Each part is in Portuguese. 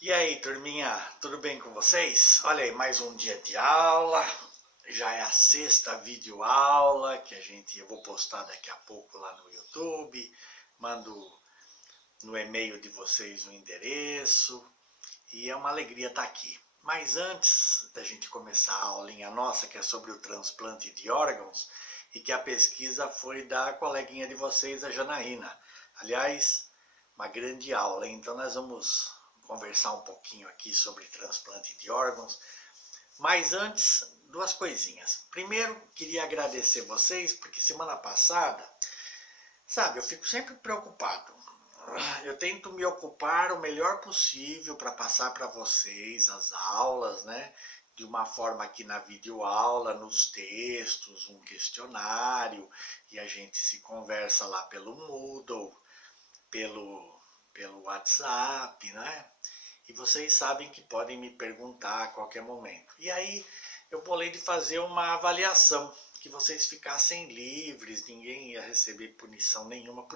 E aí, turminha, tudo bem com vocês? Olha aí, mais um dia de aula. Já é a sexta videoaula que eu vou postar daqui a pouco lá no YouTube. Mando no e-mail de vocês o endereço e é uma alegria estar aqui. Mas antes da gente começar a aulinha nossa, que é sobre o transplante de órgãos, e que a pesquisa foi da coleguinha de vocês, a Janaína. Aliás, uma grande aula, hein? Então nós vamos conversar um pouquinho aqui sobre transplante de órgãos. Mas antes, duas coisinhas. Primeiro, queria agradecer vocês, porque semana passada, sabe, eu fico sempre preocupado. Eu tento me ocupar o melhor possível para passar para vocês as aulas, né? De uma forma aqui na videoaula, nos textos, um questionário, e a gente se conversa lá pelo Moodle, pelo WhatsApp, né? E vocês sabem que podem me perguntar a qualquer momento. E aí eu bolei de fazer uma avaliação, que vocês ficassem livres, ninguém ia receber punição nenhuma.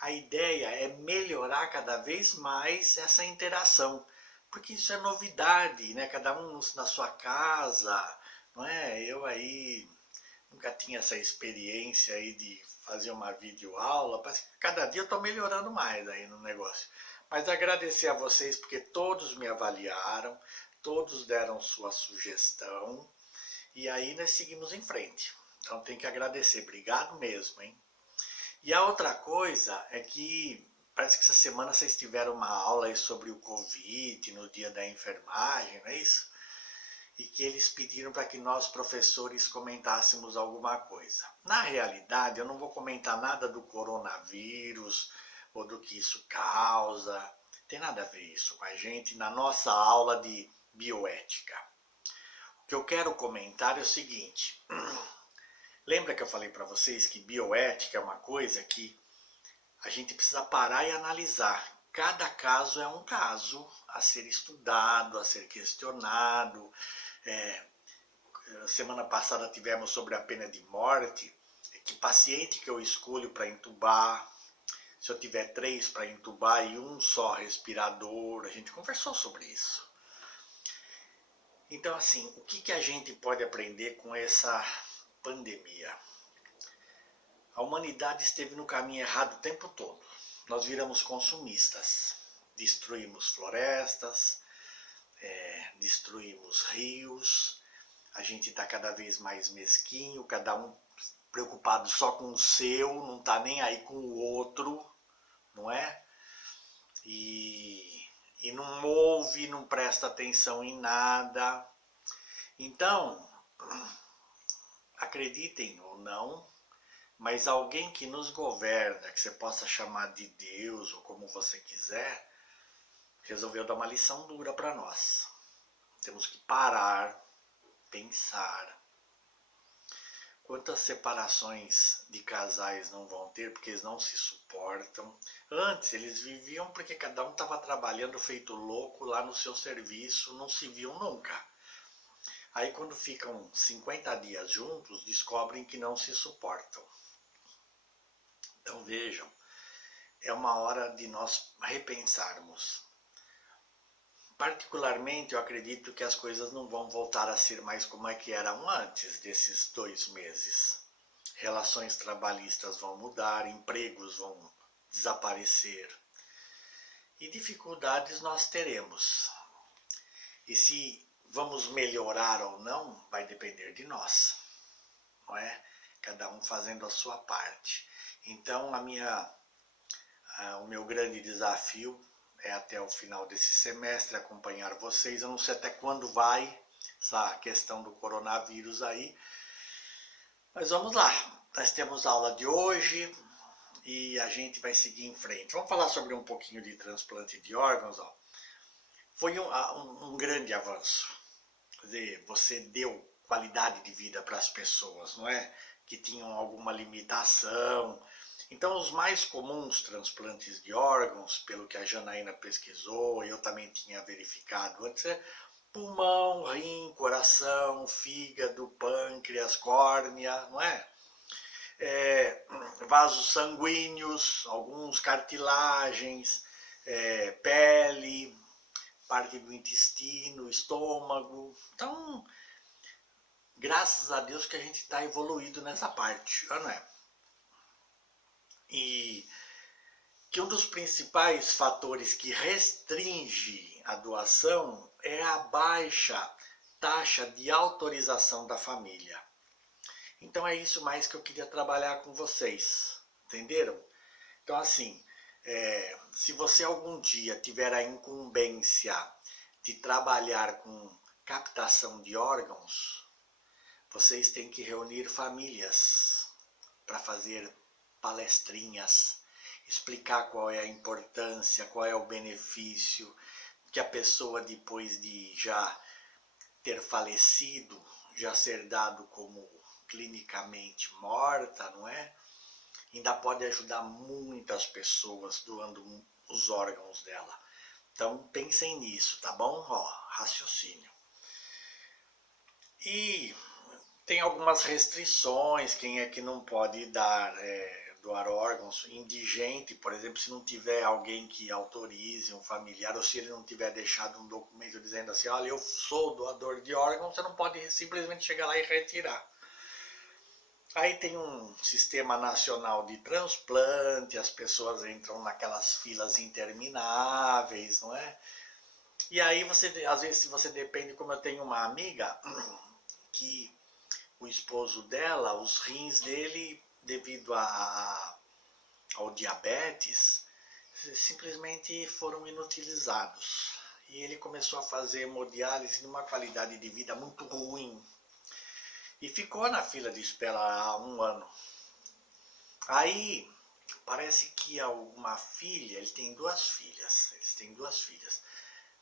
A ideia é melhorar cada vez mais essa interação, porque isso é novidade, né? Cada um na sua casa, não é? Eu aí nunca tinha essa experiência aí de fazer uma videoaula. Parece que cada dia eu estou melhorando mais aí no negócio. Mas agradecer a vocês porque todos me avaliaram, todos deram sua sugestão e aí nós seguimos em frente. Então tem que agradecer, obrigado mesmo, hein? E a outra coisa é que parece que essa semana vocês tiveram uma aula aí sobre o Covid no dia da enfermagem, não é isso? E que eles pediram para que nós, professores, comentássemos alguma coisa. Na realidade, eu não vou comentar nada do coronavírus ou do que isso causa. Tem nada a ver isso com a gente na nossa aula de bioética. O que eu quero comentar é o seguinte. Lembra que eu falei para vocês que bioética é uma coisa que a gente precisa parar e analisar. Cada caso é um caso a ser estudado, a ser questionado. Semana passada tivemos sobre a pena de morte, que paciente que eu escolho para entubar, se eu tiver 3 para entubar e um só respirador, a gente conversou sobre isso. Então assim, o que a gente pode aprender com essa pandemia? A humanidade esteve no caminho errado o tempo todo. Nós viramos consumistas, destruímos florestas, destruímos rios, a gente está cada vez mais mesquinho, cada um preocupado só com o seu, não está nem aí com o outro, não é? E não ouve, não presta atenção em nada. Então, acreditem ou não, mas alguém que nos governa, que você possa chamar de Deus ou como você quiser, resolveu dar uma lição dura para nós. Temos que parar, pensar. Quantas separações de casais não vão ter porque eles não se suportam? Antes eles viviam porque cada um estava trabalhando feito louco lá no seu serviço, não se viam nunca. Aí quando ficam 50 dias juntos, descobrem que não se suportam. Então vejam, é uma hora de nós repensarmos. Particularmente, eu acredito que as coisas não vão voltar a ser mais como é que eram antes desses 2 meses. Relações trabalhistas vão mudar, empregos vão desaparecer e dificuldades nós teremos. E se vamos melhorar ou não, vai depender de nós, não é? Cada um fazendo a sua parte. Então, o meu grande desafio é até o final desse semestre acompanhar vocês. Eu não sei até quando vai essa questão do coronavírus aí, mas vamos lá. Nós temos a aula de hoje e a gente vai seguir em frente. Vamos falar sobre um pouquinho de transplante de órgãos. Ó. Foi um grande avanço. Quer dizer, você deu qualidade de vida para as pessoas, não é? Que tinham alguma limitação. Então, os mais comuns transplantes de órgãos, pelo que a Janaína pesquisou, eu também tinha verificado antes, é pulmão, rim, coração, fígado, pâncreas, córnea, não é? Vasos sanguíneos, alguns cartilagens, pele, parte do intestino, estômago. Então, graças a Deus que a gente está evoluído nessa parte, não é? E que um dos principais fatores que restringe a doação é a baixa taxa de autorização da família. Então é isso mais que eu queria trabalhar com vocês, entenderam? Então assim, se você algum dia tiver a incumbência de trabalhar com captação de órgãos, vocês têm que reunir famílias para fazer palestrinhas, explicar qual é a importância, qual é o benefício, que a pessoa depois de já ter falecido, já ser dado como clinicamente morta, não é? Ainda pode ajudar muitas pessoas doando os órgãos dela. Então pensem nisso, tá bom? Ó, raciocínio. E tem algumas restrições, quem é que não pode doar órgãos? Indigente, por exemplo, se não tiver alguém que autorize, um familiar, ou se ele não tiver deixado um documento dizendo assim, olha, eu sou doador de órgãos, você não pode simplesmente chegar lá e retirar. Aí tem um sistema nacional de transplante, as pessoas entram naquelas filas intermináveis, não é? E aí às vezes, se você depende, como eu tenho uma amiga, que o esposo dela, os rins dele, devido ao diabetes, simplesmente foram inutilizados. E ele começou a fazer hemodiálise numa qualidade de vida muito ruim. E ficou na fila de espera há 1 ano. Aí, parece que uma filha, ele tem 2 filhas, eles têm 2 filhas,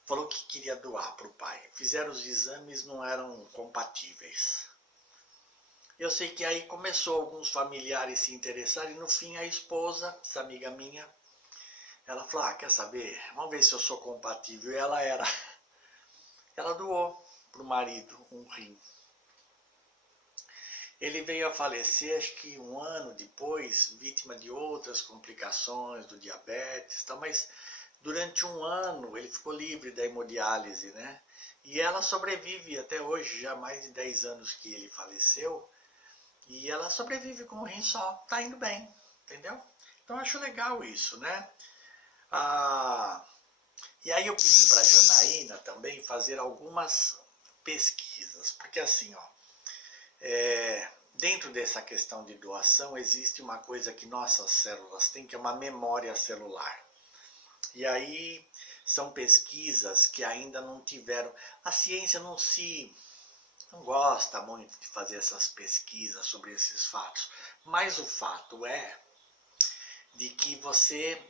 falou que queria doar para o pai. Fizeram os exames, não eram compatíveis. Eu sei que aí começou alguns familiares se interessarem, e no fim a esposa, essa amiga minha, ela falou, quer saber, vamos ver se eu sou compatível. E ela doou para o marido um rim. Ele veio a falecer, acho que 1 ano depois, vítima de outras complicações do diabetes, mas durante 1 ano ele ficou livre da hemodiálise, né? E ela sobrevive até hoje, já há mais de 10 anos que ele faleceu, e ela sobrevive com um rim só, tá indo bem, entendeu? Então eu acho legal isso, né? E aí eu pedi para a Janaína também fazer algumas pesquisas, porque assim, ó, dentro dessa questão de doação existe uma coisa que nossas células têm, que é uma memória celular. E aí são pesquisas que ainda não tiveram, a ciência não gosta muito de fazer essas pesquisas sobre esses fatos, mas o fato é de que você,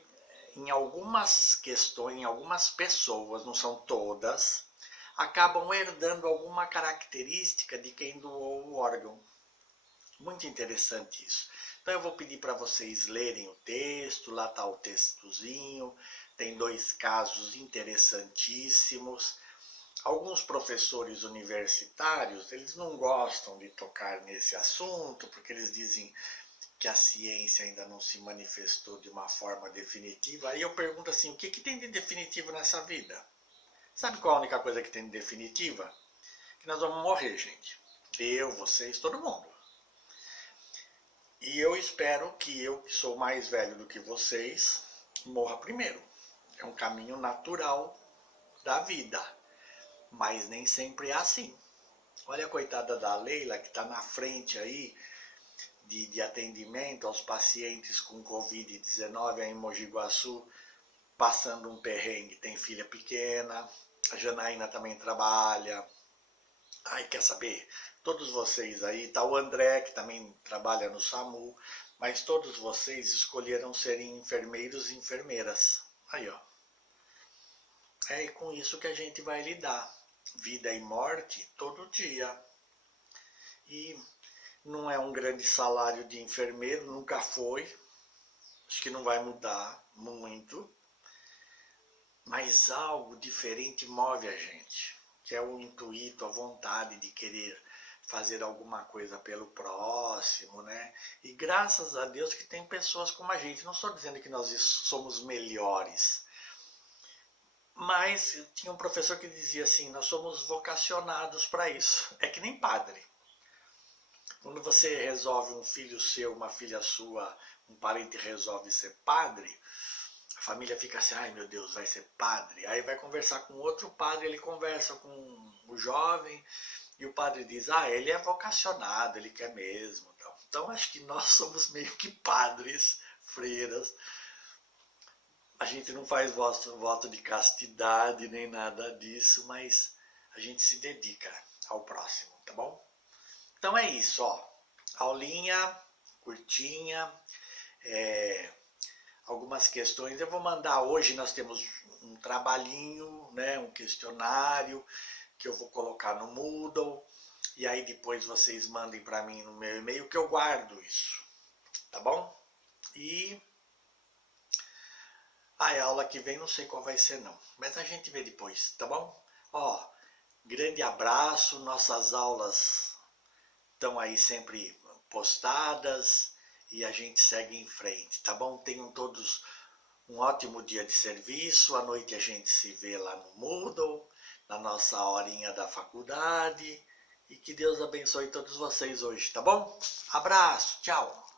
em algumas questões, em algumas pessoas, não são todas, acabam herdando alguma característica de quem doou o órgão. Muito interessante isso. Então eu vou pedir para vocês lerem o texto, lá está o textozinho, tem 2 casos interessantíssimos. Alguns professores universitários, eles não gostam de tocar nesse assunto, porque eles dizem que a ciência ainda não se manifestou de uma forma definitiva. Aí eu pergunto assim, o que tem de definitivo nessa vida? Sabe qual a única coisa que tem de definitiva? Que nós vamos morrer, gente. Eu, vocês, todo mundo. E eu espero que eu, que sou mais velho do que vocês, morra primeiro. É um caminho natural da vida. Mas nem sempre é assim. Olha a coitada da Leila, que está na frente aí de atendimento aos pacientes com Covid-19 em Mogi Guaçu, passando um perrengue. Tem filha pequena, a Janaína também trabalha. Ai, quer saber? Todos vocês aí, tá o André, que também trabalha no SAMU, mas todos vocês escolheram serem enfermeiros e enfermeiras. Aí, ó. É com isso que a gente vai lidar. Vida e morte todo dia. E não é um grande salário de enfermeiro, nunca foi. Acho que não vai mudar muito. Mas algo diferente move a gente, que é o intuito, a vontade de querer fazer alguma coisa pelo próximo, né? E graças a Deus que tem pessoas como a gente. Não estou dizendo que nós somos melhores, mas Mas tinha um professor que dizia assim, nós somos vocacionados para isso. É que nem padre. Quando você resolve um filho seu, uma filha sua, um parente resolve ser padre, a família fica assim, ai meu Deus, vai ser padre. Aí vai conversar com outro padre, ele conversa com o jovem, e o padre diz, ele é vocacionado, ele quer mesmo. Então acho que nós somos meio que padres, freiras. A gente não faz voto de castidade nem nada disso, mas a gente se dedica ao próximo, tá bom? Então é isso, ó. Aulinha curtinha, algumas questões. Eu vou mandar hoje, nós temos um trabalhinho, né, um questionário que eu vou colocar no Moodle. E aí depois vocês mandem para mim no meu e-mail que eu guardo isso, tá bom? E a aula que vem não sei qual vai ser não, mas a gente vê depois, tá bom? Ó, grande abraço, nossas aulas estão aí sempre postadas e a gente segue em frente, tá bom? Tenham todos um ótimo dia de serviço, à noite a gente se vê lá no Moodle, na nossa horinha da faculdade, e que Deus abençoe todos vocês hoje, tá bom? Abraço, tchau!